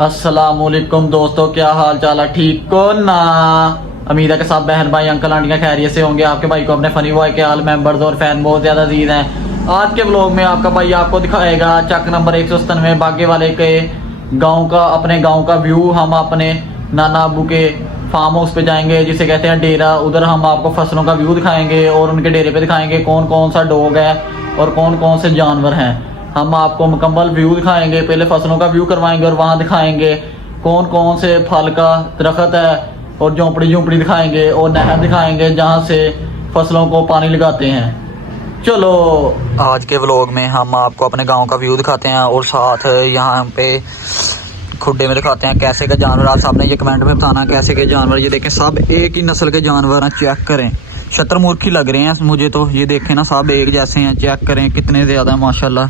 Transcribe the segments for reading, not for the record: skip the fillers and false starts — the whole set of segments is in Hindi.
अस्सलामुअलैकुम दोस्तों, क्या हाल चाल है? ठीक हो ना? उम्मीद है कि सब बहन भाई अंकल आंटियाँ खैरियत से होंगे। आपके भाई को अपने फनी बॉय के आल मेंबर्स और फैन बहुत ज़्यादा अजीज हैं। आज के व्लॉग में आपका भाई आपको दिखाएगा चक नंबर 197 बागे वाले के गांव का, अपने गांव का व्यू। हम अपने नाना अबू के फार्म हाउस पे जाएंगे जिसे कहते हैं डेरा। उधर हम आपको फसलों का व्यू दिखाएंगे और उनके डेरे पे दिखाएंगे कौन कौन सा डॉग है और कौन कौन से जानवर हैं। हम आपको मुकम्मल व्यू दिखाएंगे, पहले फसलों का व्यू करवाएंगे और वहाँ दिखाएंगे कौन कौन से फल का दरख्त है और झोंपड़ी दिखाएंगे और नहर दिखाएंगे जहाँ से फसलों को पानी लगाते हैं। चलो आज के व्लॉग में हम आपको अपने गांव का व्यू दिखाते हैं और साथ यहाँ पे खुड्डे में दिखाते हैं कैसे के जानवर। आप सबने ये कमेंट में बताना कैसे के जानवर। ये देखें सब एक ही नस्ल के जानवर हैं, चेक करें। शतरमुर्खी लग रहे हैं मुझे तो, ये देखें ना सब एक जैसे हैं। चेक करें कितने ज़्यादा माशाल्लाह,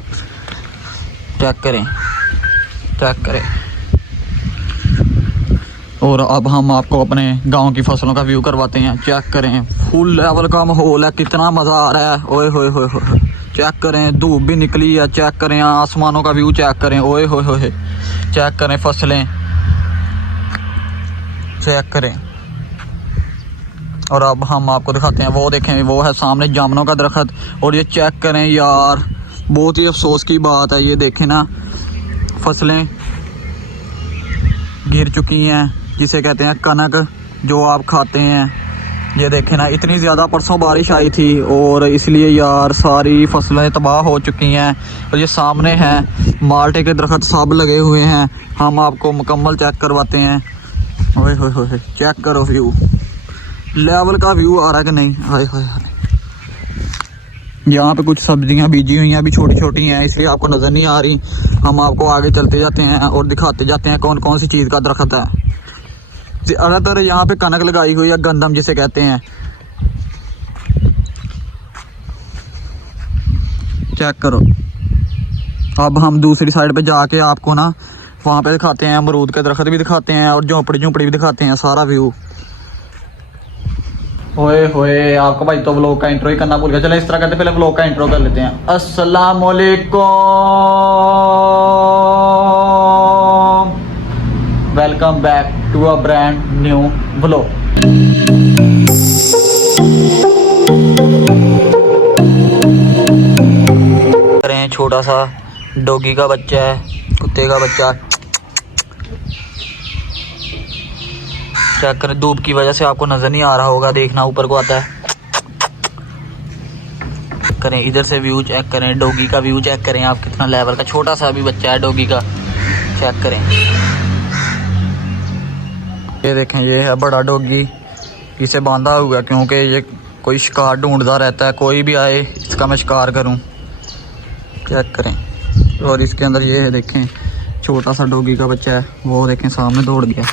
चेक करें चेक करें। और अब हम आपको अपने गांव की फसलों का व्यू करवाते हैं। चेक करें फुल लेवल का माहौल है, कितना मज़ा आ रहा है। ओए होए होए होए, चेक करें धूप भी निकली है। चेक करें आसमानों का व्यू, चेक करें। ओए होए होए, चेक करें फसलें, चेक करें। और अब हम आपको दिखाते हैं, वो देखें वो है सामने जामुनों का दरख्त। और ये चेक करें यार, बहुत ही अफसोस की बात है। ये देखें ना फसलें गिर चुकी हैं जिसे कहते हैं कनक, जो आप खाते हैं। ये देखें ना इतनी ज़्यादा परसों बारिश आई थी और इसलिए यार सारी फसलें तबाह हो चुकी हैं। और ये सामने हैं माल्टे के दरख्त सब लगे हुए हैं। हम आपको मुकम्मल चेक करवाते हैं। ओए होए होए, चेक करो व्यू, लेवल का व्यू आ रहा है कि नहीं? हाय हाय हाय। यहाँ पे कुछ सब्जियां बीजी हुई हैं, अभी छोटी छोटी हैं इसलिए आपको नज़र नहीं आ रही। हम आपको आगे चलते जाते हैं और दिखाते जाते हैं कौन कौन सी चीज़ का दरख्त है। ज़्यादातर यहाँ पे कनक लगाई हुई है, गंदम जिसे कहते हैं। चेक करो। अब हम दूसरी साइड पे जाके आपको ना वहाँ पे दिखाते हैं, अमरूद के दरख्त भी दिखाते हैं और झोंपड़ी भी दिखाते हैं, सारा व्यू। ओए होए, आपका भाई तो व्लॉग का इंट्रो ही करना भूल गया। चलो इस तरह करते पहले व्लॉग का इंट्रो कर लेते हैं। अस्सलाम वालेकुम, welcome back to a brand new vlog. करें छोटा सा डॉगी का बच्चा है, कुत्ते का बच्चा। चेक करें, धूप की वजह से आपको नजर नहीं आ रहा होगा, देखना ऊपर को आता है। करें इधर से व्यू चेक करें, डॉगी का व्यू चेक करें आप, कितना लेवल का छोटा सा भी बच्चा है डॉगी का। चेक करें, ये देखें ये है बड़ा डॉगी, इसे बांधा हुआ क्योंकि ये कोई शिकार ढूंढता रहता है, कोई भी आए इसका मैं शिकार करूं। चेक करें। और इसके अंदर ये है देखें छोटा सा डॉगी का बच्चा है, वो देखें सामने दौड़ गया।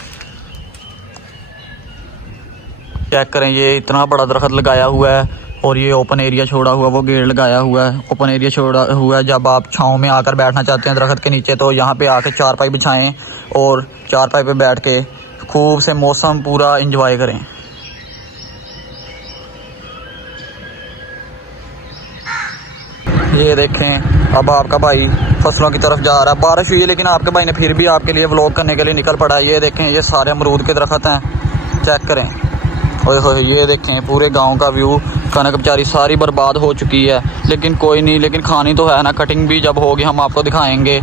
चेक करें ये इतना बड़ा दरख्त लगाया हुआ है और ये ओपन एरिया छोड़ा हुआ, वो गेट लगाया हुआ है, ओपन एरिया छोड़ा हुआ है। जब आप छाँव में आकर बैठना चाहते हैं दरख्त के नीचे तो यहाँ पे आके चारपाई बिछाएं और चारपाई पे बैठ के खूब से मौसम पूरा एंजॉय करें। ये देखें अब आपका भाई फसलों की तरफ जा रहा है। बारिश हुई है लेकिन आपके भाई ने फिर भी आपके लिए व्लॉग करने के लिए निकल पड़ा है। ये देखें ये सारे अमरूद के दरख्त हैं, चेक करें। ओए होए, ये देखें पूरे गांव का व्यू। कनक बेचारी सारी बर्बाद हो चुकी है लेकिन कोई नहीं, लेकिन खानी तो है ना। कटिंग भी जब होगी हम आपको दिखाएंगे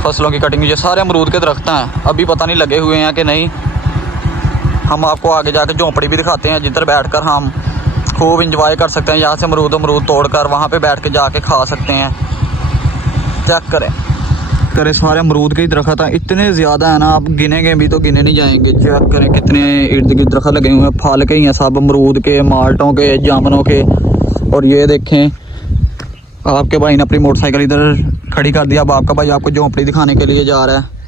फसलों की कटिंग। ये सारे अमरूद के दरख्त हैं, अभी पता नहीं लगे हुए हैं कि नहीं। हम आपको आगे जाके झोंपड़ी भी दिखाते हैं जिधर बैठकर हम खूब इंजॉय कर सकते हैं। यहाँ से अमरूद तोड़कर वहाँ पे बैठ के जाके खा सकते हैं। चेक करें सारे अमरूद के ही दरख्त हैं, इतने ज़्यादा है ना आप गिनेंगे भी तो गिने नहीं जाएंगे। चेक करें कितने इर्द गिर्द दरख्त लगे हुए हैं, फल के ही हैं सब, अमरूद के, माल्टों के, जामुनों के। और ये देखें आपके भाई ने अपनी मोटरसाइकिल इधर खड़ी कर दिया। अब आपका भाई आपको झोंपड़ी दिखाने के लिए जा रहा है।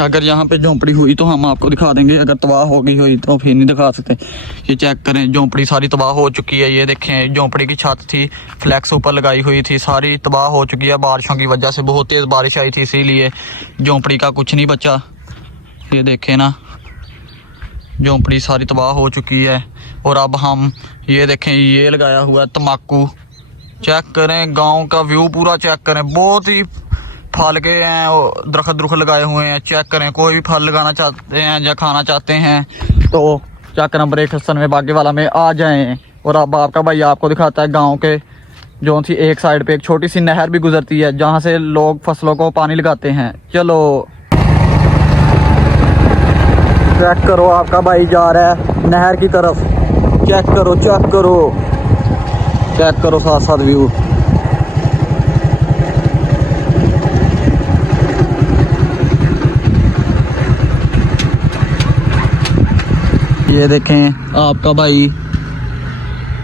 अगर यहाँ पे झोंपड़ी हुई तो हम आपको दिखा देंगे, अगर तबाह हो गई हुई तो फिर नहीं दिखा सकते। ये चेक करें झोंपड़ी सारी तबाह हो चुकी है। ये देखें झोंपड़ी की छत थी, फ्लैक्स ऊपर लगाई हुई थी, सारी तबाह हो चुकी है बारिशों की वजह से। बहुत तेज़ बारिश आई थी इसीलिए झोंपड़ी का कुछ नहीं बचा। ये देखें ना झोंपड़ी सारी तबाह हो चुकी है। और अब हम ये देखें, ये लगाया हुआ है तम्बाकू। चेक करें गांव का व्यू पूरा चेक करें, बहुत ही फल के हैं और दरख्त लगाए हुए हैं। चेक करें, कोई भी फल लगाना चाहते हैं या खाना चाहते हैं तो चेक नंबर 1 हसन में बागेवाला में आ जाएं। और अब आपका भाई आपको दिखाता है गांव के जो सी एक साइड पे एक छोटी सी नहर भी गुजरती है जहां से लोग फसलों को पानी लगाते हैं। चलो चेक करो, आपका भाई जा रहा है नहर की तरफ। चेक करो चेक करो चेक करो साथ साथ व्यू। ये देखें आपका भाई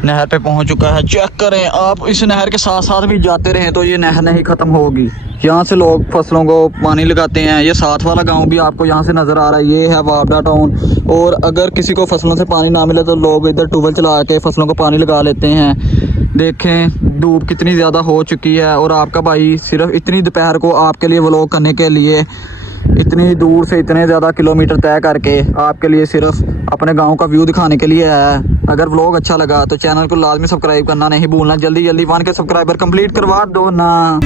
नहर पे पहुंच चुका है। चेक करें, आप इस नहर के साथ साथ भी जाते रहें तो ये नहर नहीं खत्म होगी। यहाँ से लोग फसलों को पानी लगाते हैं। ये साथ वाला गांव भी आपको यहाँ से नज़र आ रहा है, ये है वावड़ा टाउन। और अगर किसी को फसलों से पानी ना मिले तो लोग इधर ट्यूबवेल चला के फसलों को पानी लगा लेते हैं। देखें धूप कितनी ज़्यादा हो चुकी है और आपका भाई सिर्फ इतनी दोपहर को आपके लिए व्लॉग करने के लिए इतनी दूर से इतने ज़्यादा किलोमीटर तय करके आपके लिए सिर्फ अपने गांव का व्यू दिखाने के लिए आया है। अगर व्लॉग अच्छा लगा तो चैनल को लाजमी सब्सक्राइब करना नहीं भूलना। जल्दी जल्दी 1K सब्सक्राइबर कंप्लीट करवा दो ना।